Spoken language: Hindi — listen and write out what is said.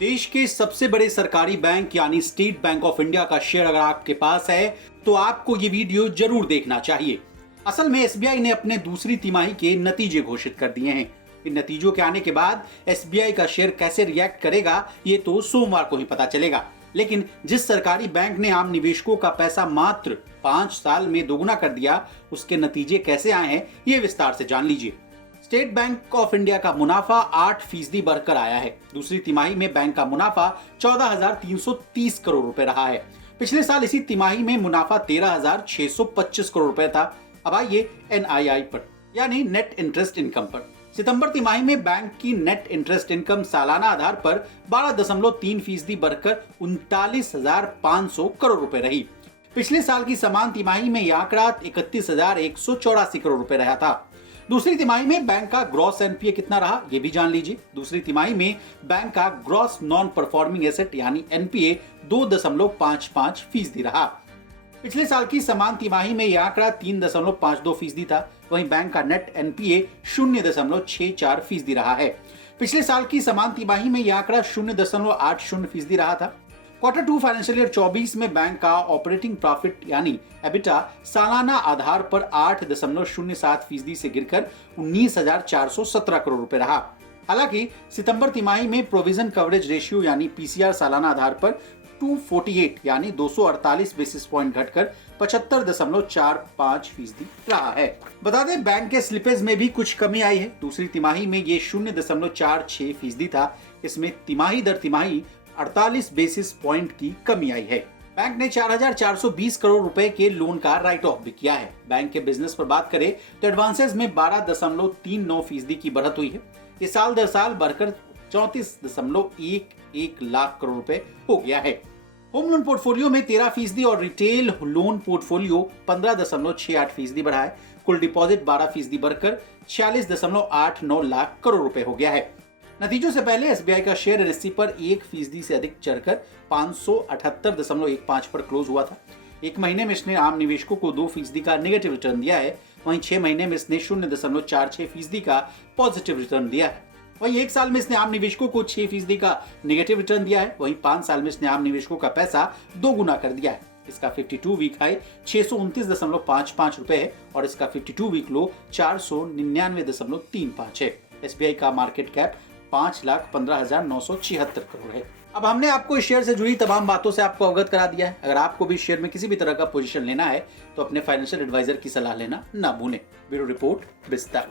देश के सबसे बड़े सरकारी बैंक यानी स्टेट बैंक ऑफ इंडिया का शेयर अगर आपके पास है तो आपको ये वीडियो जरूर देखना चाहिए। असल में एसबीआई ने अपने दूसरी तिमाही के नतीजे घोषित कर दिए हैं। इन नतीजों के आने के बाद एसबीआई का शेयर कैसे रिएक्ट करेगा ये तो सोमवार को ही पता चलेगा। लेकिन जिस सरकारी बैंक ने आम निवेशकों का पैसा मात्र 5 साल में दोगुना कर दिया, उसके नतीजे कैसे आए हैं ये विस्तार से जान लीजिए। स्टेट बैंक ऑफ इंडिया का मुनाफा 8% बढ़कर आया है। दूसरी तिमाही में बैंक का मुनाफा 14,330 करोड़ रुपए रहा है। पिछले साल इसी तिमाही में मुनाफा 13,625 करोड़ रुपए था। अब आइए एनआईआई पर यानी नेट इंटरेस्ट इनकम पर। सितंबर तिमाही में बैंक की नेट इंटरेस्ट इनकम सालाना आधार पर 12.3% बढ़कर 39,500 करोड़ रुपए रही। पिछले साल की समान तिमाही में यह आंकड़ा 31,184 करोड़ रुपए रहा था। दूसरी तिमाही में बैंक का ग्रॉस एनपीए कितना रहा ये भी जान लीजिए। दूसरी तिमाही में बैंक का ग्रॉस नॉन परफॉर्मिंग एसेट यानी एनपीए 2.55% रहा। पिछले साल की समान तिमाही में यह आंकड़ा 3.52% था। वहीं बैंक का नेट एनपीए 0.64% रहा है। पिछले साल की समान तिमाही में यह आंकड़ा 0.80% रहा था। क्वार्टर 2 फाइनेंशियल ईयर 24 में बैंक का ऑपरेटिंग प्रॉफिट यानी एबिटा सालाना आधार पर 8.07% से गिरकर 19,417 करोड़ रुपए रहा। हालांकि सितंबर तिमाही में प्रोविजन कवरेज रेशियो यानी पीसीआर सालाना आधार पर 248 यानी 248 बेसिस पॉइंट घटकर 75.45% रहा है। बता दें बैंक के स्लिपेज में भी कुछ कमी आई है। दूसरी तिमाही में ये 0.46% था। इसमें तिमाही दर तिमाही 48 बेसिस पॉइंट की कमी आई है। बैंक ने 4,420 करोड़ रुपए के लोन का राइट ऑफ भी किया है। बैंक के बिजनेस पर बात करें तो एडवांसेस में 12.39% की बढ़त हुई है। ये साल दर साल बढ़कर 34.11 लाख करोड़ रुपए हो गया है। होम लोन पोर्टफोलियो में 13% और रिटेल लोन पोर्टफोलियो 15.68% बढ़ा है। कुल डिपॉजिट 12% बढ़कर 46.89 लाख करोड़ रुपए हो गया है। नतीजों से पहले एसबीआई का शेयर एनएसई पर 1% से अधिक चढ़कर 578.15 पर क्लोज हुआ था। एक महीने में इसने आम निवेशकों को 2% का नेगेटिव रिटर्न दिया है। वहीं 6 महीने में इसने 0.46% का पॉजिटिव रिटर्न दिया है। वहीं एक साल में इसने आम निवेशकों को 6% का नेगेटिव रिटर्न दिया है। वहीं 5 साल में इसने आम निवेशकों का पैसा दोगुना कर दिया है। इसका 52 वीक हाई 629.55 रुपए है और इसका 52 वीक लो 499.35 है। एसबीआई का मार्केट कैप 5,15,976 करोड़ है। अब हमने आपको इस शेयर से जुड़ी तमाम बातों से आपको अवगत करा दिया है। अगर आपको भी इस शेयर में किसी भी तरह का पोजीशन लेना है तो अपने फाइनेंशियल एडवाइजर की सलाह लेना ना भूलें। ब्यूरो रिपोर्ट विस्तार।